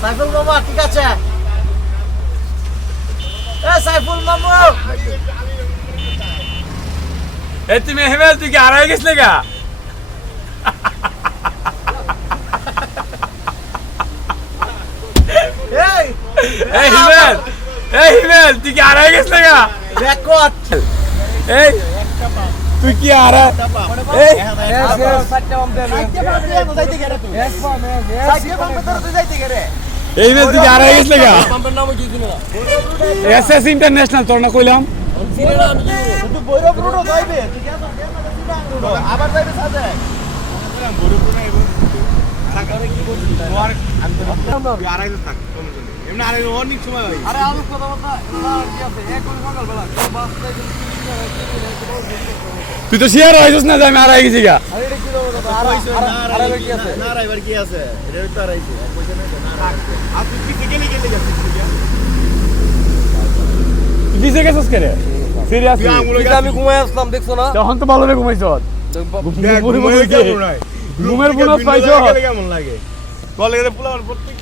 সাইফুল মামা ঠিক আছে। এ সাইফুল মামা এ তুমি হেমেল তুই কি হারাই গেছলে গা? এই হিমেল তুই কি হারাই গেছলে গা? রেকর্ড এই তুই কি হারা এই এই হিমেল তুই কি হারাই গেছলে গা? এসএস ইন্টারন্যাশনাল তোর না কইলাম। বৈরব রোডও যাইবে ঠিক আছে আবার যাইবে সাথে তুই তো শেয়ার হইছস না যে আমি হারাই গেছি গা। কি আছে তুই কিসে গেছস কে রে? সিরিয়াসলি আমি ঘুমাই আসলাম দেখছো না তখন তো ভালো রে ঘুমাইছ। ঘুমের বোনাস পাইছ। কেমন লাগে? কলেজে পোলা প্রত্যেক